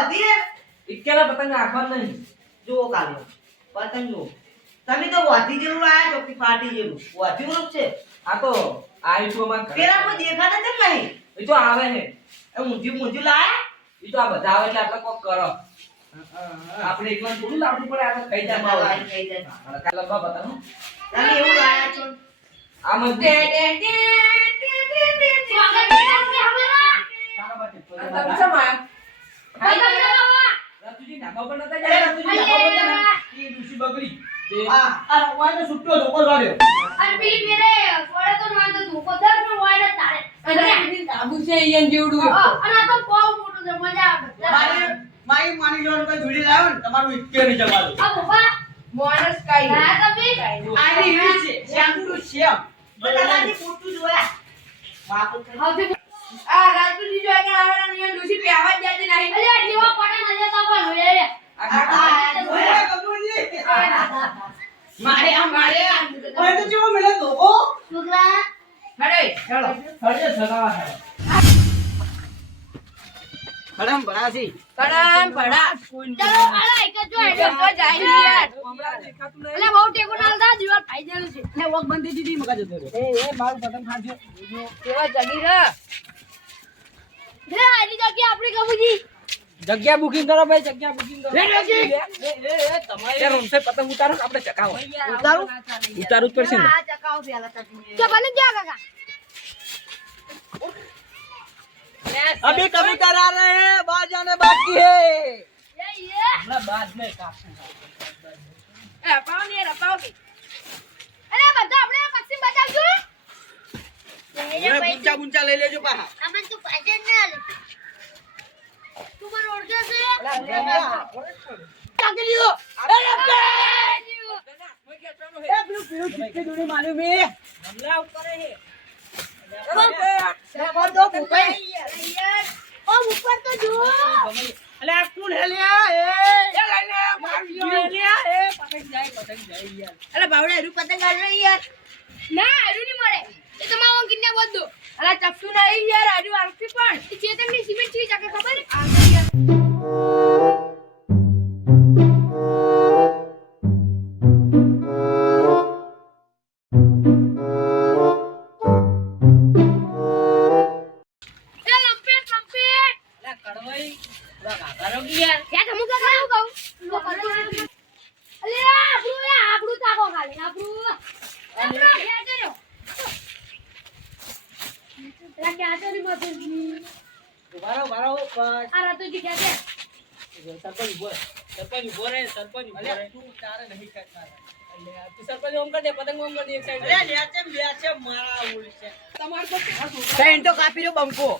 વધી હે? ઇક્કેલા પતંગ રાખવા નહીં. જુઓ કાલે. પતંગ જુઓ. તમે તો વાથી જેવું લાયા છો કે પાટી જેવું વાથી જેવું છે. આ તો આવી છું અમાર પેલા કોઈ દેખાતા કેમ નહીં. એ તો આવે હે એ ઊંધી ઊંધી લાયા. એ તો આ બધા આવે એટલે આપણે કોક કરો. આપણે એકલા થોડું લાવવું પડે આપણે ખાઈ જાય માવા. ખાઈ જાય. કાલે પતંગ તમે એવું લાયા છો? આ તમે આયા? રતુજી આ ધૂળી લાવ્યો ને તમારું ઇક્કે નહીં જવાનું બધામાંથી પૂરતું જોયા કરી. આ આ, આ, જોયા કપૂરજી? મારે આ મારે આ ઓય તો જેવો મળે ધોકો? હળે સગાવા થાય. ખડમ ભરાસી કડમ ભડા. હમણાં દેખાતું નહીં. ને વોક બંધી દીધી મગજ જતો એ, એ, મારું પતંગ ખાજો. કેવા જગી રે જગ્યા બુકિંગ કરો ભાઈ જગ્યા બુકિંગ કરો લે, લે, લે. એ, એ, એ, તમારે યાર રોમસે પતંગ ઉતારો કે આપણે ચકાવો ઉતારું? ઉતારવું જ પડશે ને अभी कभी करा रहे हैं बाहर जाने बाकी है હમણાં બાદ નહીં કાપશું એ પાવની રે પાવની અરે બધા આપણે પક્ષી બચાવજો गुंचा गुंचा ले लेजो पाहा અમન તું પાછળ ના અરે બાવડા રૂ પતંગ આવી યાર ના હજુ નહીં મળે એ તમારો અંકિત ને બધું અલા ચપટું ના યાર, હજુ આવશે પણ. ચેતનની સિમેન્ટ ચીજ આખે ખબર? કડવાઈ બકા કરો કે સરપંચ બોલ સરપંચ ઊભો સરપંચ ઊભો રહે. તું તારે નહીં કરતા સરપંચ ઓમ કર દે પતંગ ઓમ છે લે છે મારા ઉલ છે. તમાર તો કાપી રહ્યો બંકો.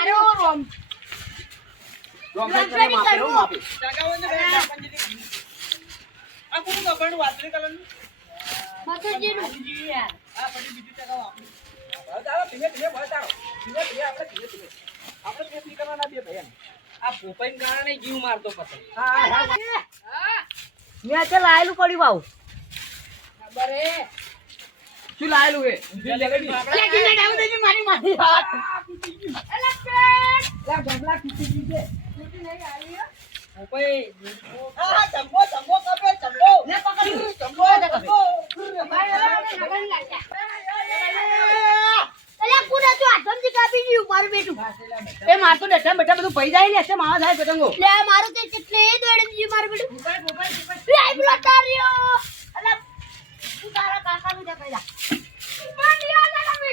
મારો રોમ જીવ મારતો પછી લાયેલું પડ્યું ભાવ બરે શું લાયેલું હે મારી મારી એ માર તો બેઠા બેઠા બધું પઈ જાય ને માવા થાય પતંગો. મારું તે કેટલે દોડે ગયું મારું બેટું મોબાઈલ મોબાઈલ લે આઈ પેલો તાર્યો અલા તું તારા કાકાનું જા કઈલા પણ લ્યો તા તમે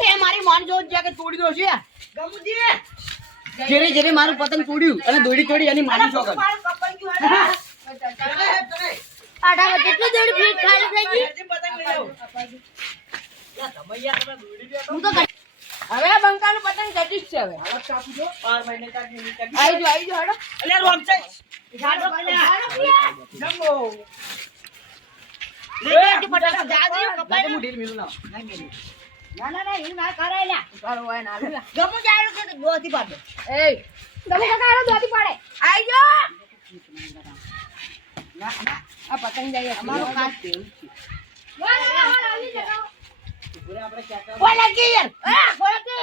એ મારી માન જો જ્યાં કે તોડી દો છે જેને જેને મારું પતંગ તોડ્યું અને દોડી તોડી અને મારી છોકર આડા કેટલું દોડી પ્લેટ ખાલી થઈ ગઈ. હું તો હવે બંકાનું પતંગ ઘટી જ છે હવે. આવી જો આવી જો હડો ના ના ના ના કરાય લ્યા. તારો હોય ના ગમું જાયરો કે દોતી પાડે. એ તમે કાકા દોતી પાડે. આઈ જો આ પતંગ જાય અમારો ખાસ. ટેવ છે. ઉભરે આપણે ક્યાં કામ- ઓય યાર અરે કોણ કે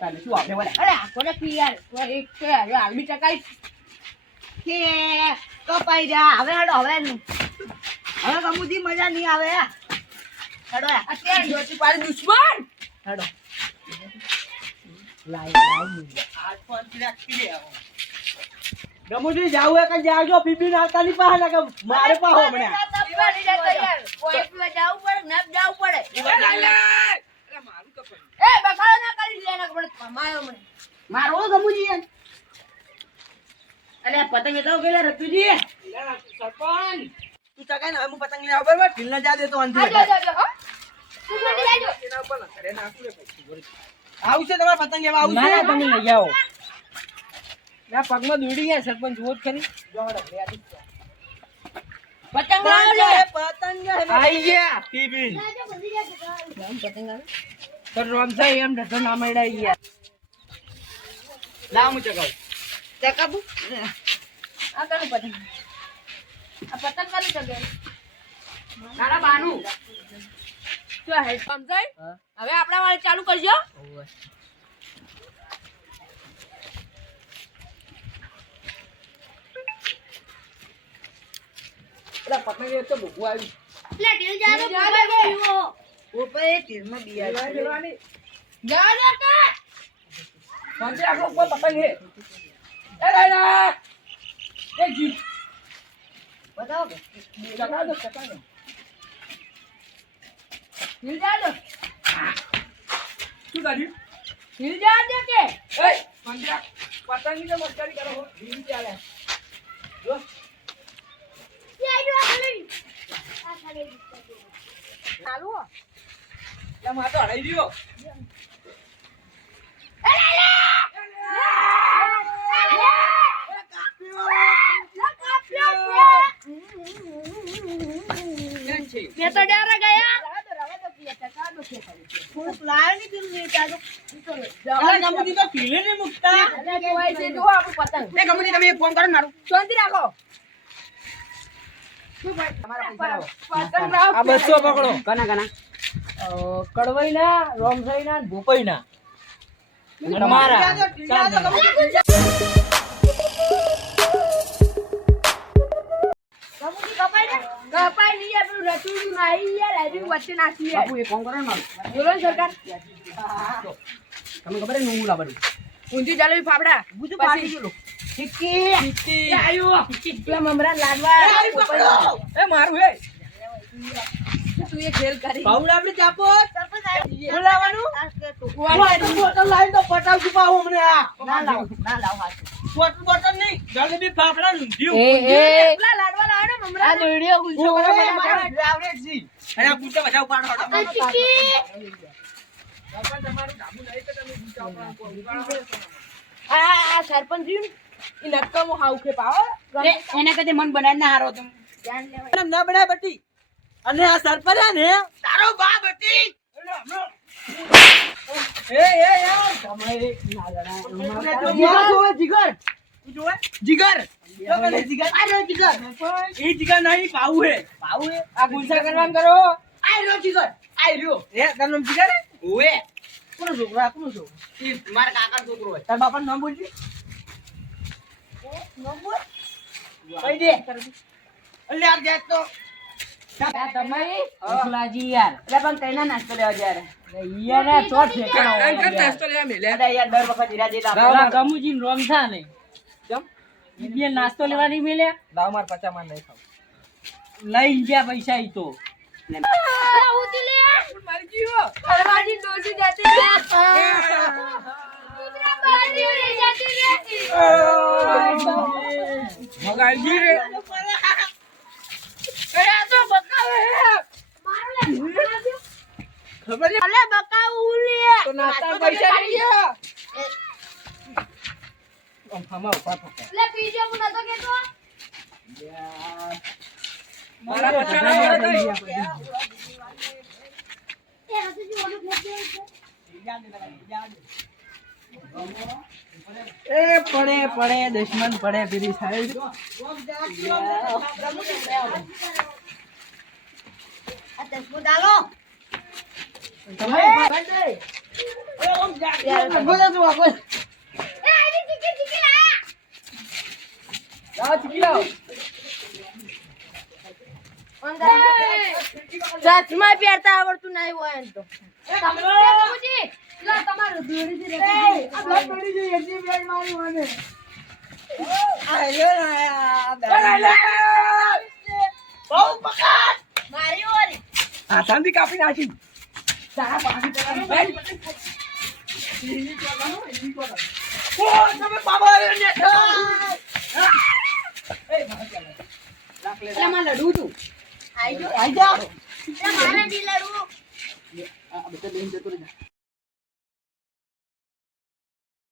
તાને શું આપે વળે? અરે કોને કી યાર? એક હવે આલમી ટકાઈ કે કપાઈ જા. હવે હેડો હવે હવે કમુજી મજા નહીં આવે. હેડો અત્યારે જોતી પાડી દુશ્મન હેડો. લાઈ લાઈ આજ ફોનથી રાખી દે આવો. ગમુજી જાવું હે કે જાજો બીબી નાલતા ની ના કે મારે પાસે હમણાં. જતો યાર. કોઈ પીવા જાવું પડે નબ જાવું પડે. અરે મારું તો એ બખાડો ના કરી લેના પડે માયો મને. મારો ગમુજી યાર અલે પતંગ એટલો ગયેલા રતુજી લે, સરપંચ. તું ચકાય ને હવે હું પતંગ લઈને આવું બરાબર ઢીલ ના જા દે તો અંધી આ જો જો જો હો. તું મંડી જાજો. એના ઉપર ઘરે નાખું લે પછી. આવશે તમારે પતંગ લેવા આવશે. ના, ના, તમે લઈ આવો. ના પગમાં દોડી ગયા સરપંચ જુઓ જ ખરી પતંગ લાવો લે. પતંગ આઈ ગયા જાજો પતંગ આવે? તો રોમસાઈ એમ ઢઢો ના મળ્યા ગયા લાવ હું ચગાવું. તે આ કનું પતંગ. આ પતંગ કનું ચગે નાના બાનું સમજાય હવે આપણા વાળે ચાલુ કરજો. પતંગ એ તો ભૂખું આવી પતંગ. જી. બતાવો કે ચકાઈ દો, ચકાઈ દો. ઢીલ જાજો શું કર્યું? ઢીલ જાજો કે એ, રાખ. પતંગની તો મસ્કરી કરો હો. ધીમી ચાલે. જો. ચાલુ. મારે તો હરાઈ દ્યો. એ લે લે કેમ છે? મેં તો ડરા ગયા થોડુંક લાવે ને પેલું એ તાજો. અલા, ગમુજી તો ઢીલે નહીં મૂકતા. એ ગમુજી તમે એક ફોન કરો ને મારું. તમારા પૈસા લાવો. આ બસો પકડો કના કના કડવાઈ ના રોમસાઈ ના ભૂપાઈ ના ઢીલા કપાઈ નહીં આપણું રતુડું નાહી યાર હજુ વચ્ચે નાખી યાર. બાપુ એક ફોન કરો ને બોલો ને સરકાર. તમને ખબર છે ને લાવવાનું. ઊંધી ચાલો ફાફડા. બધું પાડી. એ આયુ પેલા મમરા લાડવા. એ મારું હે તું એ ખેલ કરી. ભાવડા આપણે ચાપો. બોલાવાનું? બોટલ લાવીને તો પટાવશું પાછું હમણાં. ના લાવ ના લાવ હાથ. બોટલ બોટલ નહીં. જલેબી ફાફડા ઊંધિયું. પેલા લાડવા લાવો મમરા? આ છે. આ બધા ઉપાડો, સરપંચ ને, ઈ નક્કામાં હાવ કે પાવો. એના કરતા મન બનાવી ના હારો તમે. ધ્યાન ના બનાય બટી. અને આ સરપંચ ને તારો બા બટી. જીગર જોવે, જીગર જીગર જીગર આ રહ્યો હે હે જીગર આ રહ્યો એ તારું જીગર ઓએ કોનો છોકરો આ કોનો છોકરો કાકા છોકરો હોય તાર બાપાનું નામ એટલે આ તો નાસ્તો લેવાની મેલ્યા માર પચા માં નહીં ખાવ લઈ ગયા પૈસા ઈ તો મગાજી રે એ આ તો બકાવે હે મારો લે ખબર છે? અલે બકાવું લે તો નાસ્તા પૈસા લઈ ગયા આમ હમા ઊભા થતા લે પીજો હું નતો કેતો મારા પૈસા તો એ હજુ ઓલું પડે પડે દુશ્મન પડે પીરી સાઈડ ચશ્મો ડાલો ચશ્મા પહેરતા આવડતું નહીં હોય એમ તો તમારું મારી હાથાથી કાપી નાખી ઓ, તમે બાબા આવ્યો